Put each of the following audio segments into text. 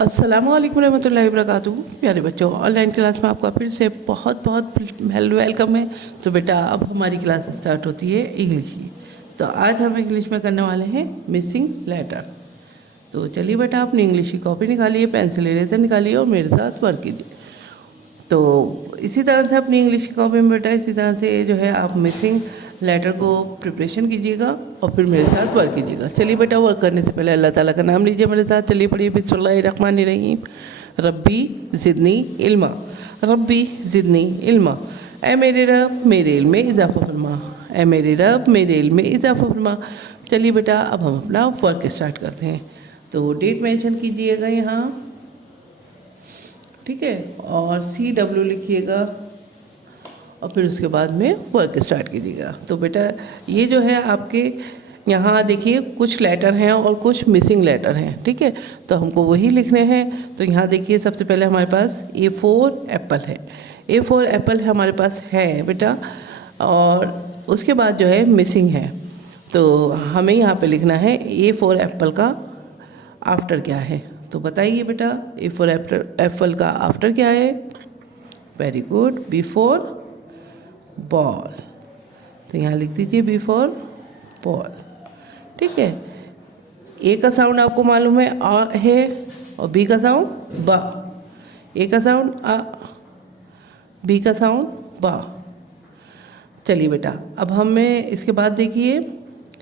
अस्सलामुअलैकुम रहमतुल्लाहि वबरकातुहू। प्यारे बच्चों, ऑनलाइन क्लास में आपका फिर से बहुत बहुत वेलकम है। तो बेटा अब हमारी क्लास स्टार्ट होती है इंग्लिश की। तो आज हम इंग्लिश में करने वाले हैं मिसिंग लेटर। तो चलिए बेटा, अपनी इंग्लिश की कॉपी निकालिए, पेंसिल इरेजर निकालिए और मेरे साथ वर्क कीजिए। तो इसी तरह से अपनी इंग्लिश की कॉपी में बेटा इसी तरह से जो है आप मिसिंग लेटर को प्रिपरेशन कीजिएगा और फिर मेरे साथ वर्क कीजिएगा। चलिए बेटा, वर्क करने से पहले अल्लाह ताला का नाम लीजिए मेरे साथ। चलिए पढ़िए, बिस्मिल्लाहिर्रहमानिर्रहीम। रब्बी ज़िदनी इल्मा, रब्बी ज़िदनी इल्मा। ऐ मेरे रब मेरे इल्म में इजाफ़ा फरमा, ऐ मेरे रब मेरे इल्म में इजाफ़ा फरमा। चलिए बेटा, अब हम अपना वर्क स्टार्ट करते हैं। तो डेट मेंशन कीजिएगा यहाँ, ठीक है, और CW लिखिएगा और फिर उसके बाद में वर्क स्टार्ट कीजिएगा। तो बेटा ये जो है आपके यहाँ देखिए कुछ लेटर हैं और कुछ मिसिंग लेटर हैं, ठीक है, तो हमको वही लिखने हैं। तो यहाँ देखिए सबसे पहले हमारे पास A4 एप्पल है, A4 एप्पल हमारे पास है बेटा, और उसके बाद जो है मिसिंग है। तो हमें यहाँ पे लिखना है A4 एप्पल का आफ्टर क्या है। तो बताइए बेटा, A4 एप्पल का आफ्टर क्या है? Very good, before ball. तो यहाँ लिख दीजिए बिफोर बॉल, ठीक है। ए का साउंड आपको मालूम है आ है, और बी का साउंड बा। ए का साउंड आ, बी का साउंड बा। चलिए बेटा, अब हमें इसके बाद देखिए,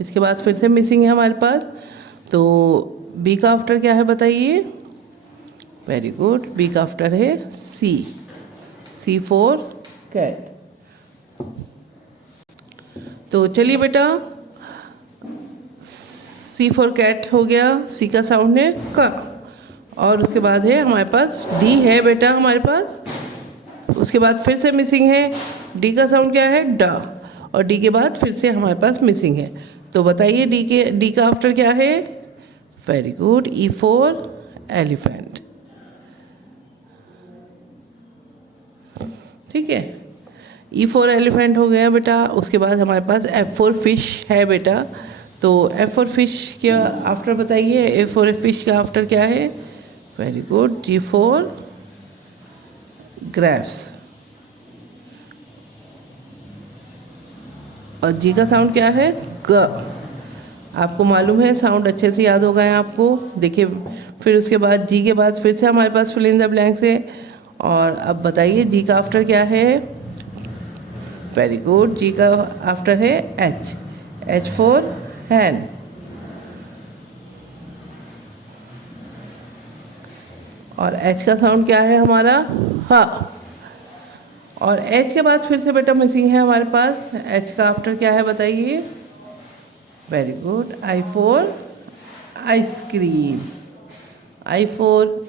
इसके बाद फिर से मिसिंग है हमारे पास। तो बी का आफ्टर क्या है बताइए? वेरी गुड, बी का आफ्टर है सी, सी फॉर कैट। तो चलिए बेटा, सी फॉर कैट हो गया, सी का साउंड है का, और उसके बाद है हमारे पास डी है बेटा हमारे पास। उसके बाद फिर से मिसिंग है, डी का साउंड क्या है? डा, और डी के बाद फिर से हमारे पास मिसिंग है। तो बताइए डी का आफ्टर क्या है? Very good, E for elephant, ठीक है, ई फॉर एलिफेंट हो गया बेटा। उसके बाद हमारे पास एफ फॉर फिश है बेटा। तो एफ फॉर फिश क्या आफ्टर बताइए? एफ फॉर फिश का आफ्टर क्या है? Very good, G for grapes, और जी का साउंड क्या है? ग। आपको मालूम है, साउंड अच्छे से याद हो गए आपको। देखिए फिर उसके बाद जी के बाद फिर से हमारे पास फिल इन द ब्लैंक्स है। और अब बताइए जी का आफ्टर क्या है? वेरी गुड, जी का आफ्टर है एच, एच फॉर हैंड, और एच का साउंड क्या है हमारा? हा। और एच के बाद फिर से बेटा मिसिंग है हमारे पास, एच का आफ्टर क्या है बताइए? Very good, I for ice cream, I for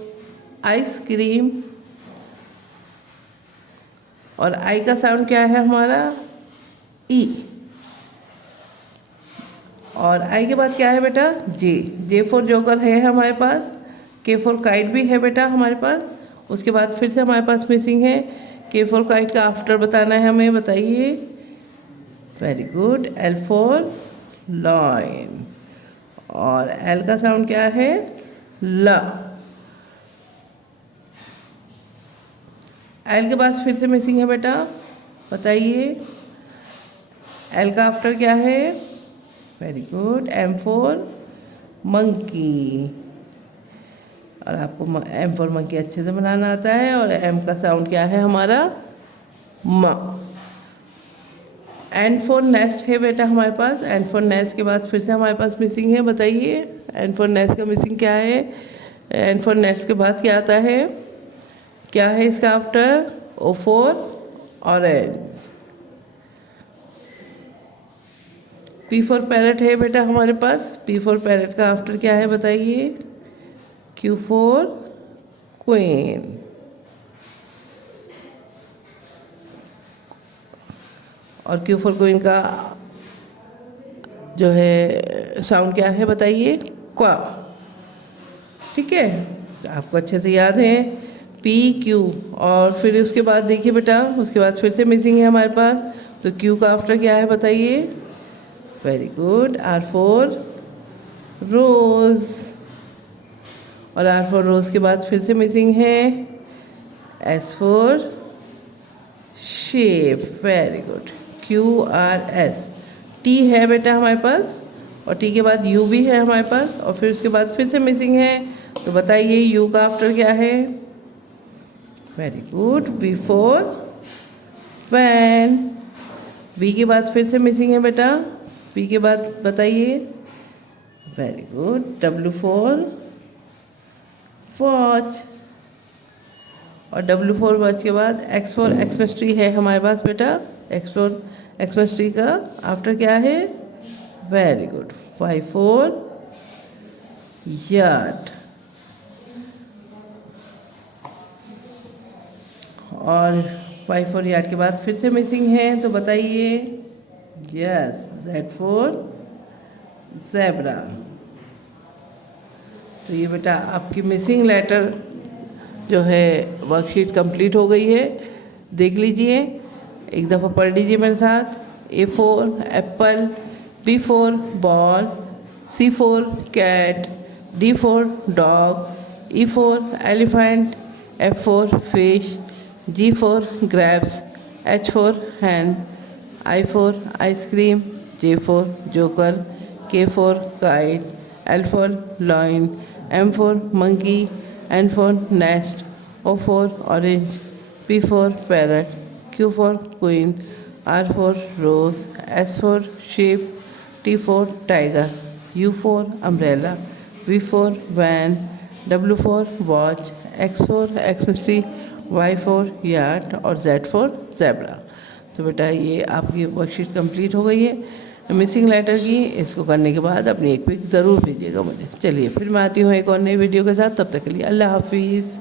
ice cream, और आई का साउंड क्या है हमारा? ई, और आई के बाद क्या है बेटा? जे, जे फॉर जोकर है हमारे पास। के फॉर काइट भी है बेटा हमारे पास। उसके बाद फिर से हमारे पास मिसिंग है, के फॉर काइट का आफ्टर बताना है हमें, बताइए? Very good, L for lion, और एल का साउंड क्या है? ल। एल के बाद फिर से मिसिंग है बेटा, बताइए? एल का आफ्टर क्या है? Very good, M for monkey, और आपको एम फॉर मंकी अच्छे से बनाना आता है। और एम का साउंड क्या है हमारा? म। एन फॉर नेस्ट है बेटा हमारे पास। एन फॉर नेस्ट के बाद फिर से हमारे पास मिसिंग है, बताइए? एन फॉर नेस्ट का मिसिंग क्या है? एन फॉर नेस्ट के बाद क्या आता है? क्या है इसका after? O for orange. P for parrot है बेटा हमारे पास। पी फॉर पैरट का आफ्टर क्या है बताइए? क्यू फॉर क्वीन, और क्यू फॉर क्वीन का जो है साउंड क्या है बताइए? क्वा, ठीक है, आपको अच्छे से याद है। पी क्यू, और फिर उसके बाद देखिए बेटा, उसके बाद फिर से मिसिंग है हमारे पास। तो क्यू का आफ्टर क्या है बताइए? वेरी गुड, आर फॉर रोज, और R फॉर रोज के बाद फिर से मिसिंग है S for shape, very good, QRS। T है बेटा हमारे पास और T के बाद U भी है हमारे पास और फिर उसके बाद फिर से मिसिंग है। तो बताइए U का आफ्टर क्या है? Very good, V for van. V के बाद फिर से मिसिंग है बेटा, V के बाद बताइए, very good, W for watch. और W फॉर वॉच के बाद X फॉर एक्समस ट्री है हमारे पास बेटा, X फॉर एक्समस ट्री का आफ्टर क्या है? Very good, Y for yard. और Y फॉर यार्ड के बाद फिर से मिसिंग है, तो बताइए, यस, Z फॉर ज़ेब्रा। तो ये बेटा आपकी मिसिंग लेटर जो है वर्कशीट कंप्लीट हो गई है। देख लीजिए, एक दफ़ा पढ़ लीजिए मेरे साथ। A for apple, B for ball, C for cat, D for dog, E for elephant, F for fish, G for grapes, H for hand, I for ice cream, J for joker, K for kite, L for lion, M for monkey, N for nest, O for orange, P for parrot, Q for queen, R for rose, S for sheep, T for tiger, U for umbrella, V for van, W for watch, X for Xmas tree, Y for yard और Z for zebra. तो बेटा ये आपकी worksheet complete हो गई है missing letter की। इसको करने के बाद अपनी एक पिक ज़रूर भेजिएगा मुझे। चलिए फिर मैं आती हूँ एक और नई वीडियो के साथ, तब तक के लिए अल्लाह हाफिज़।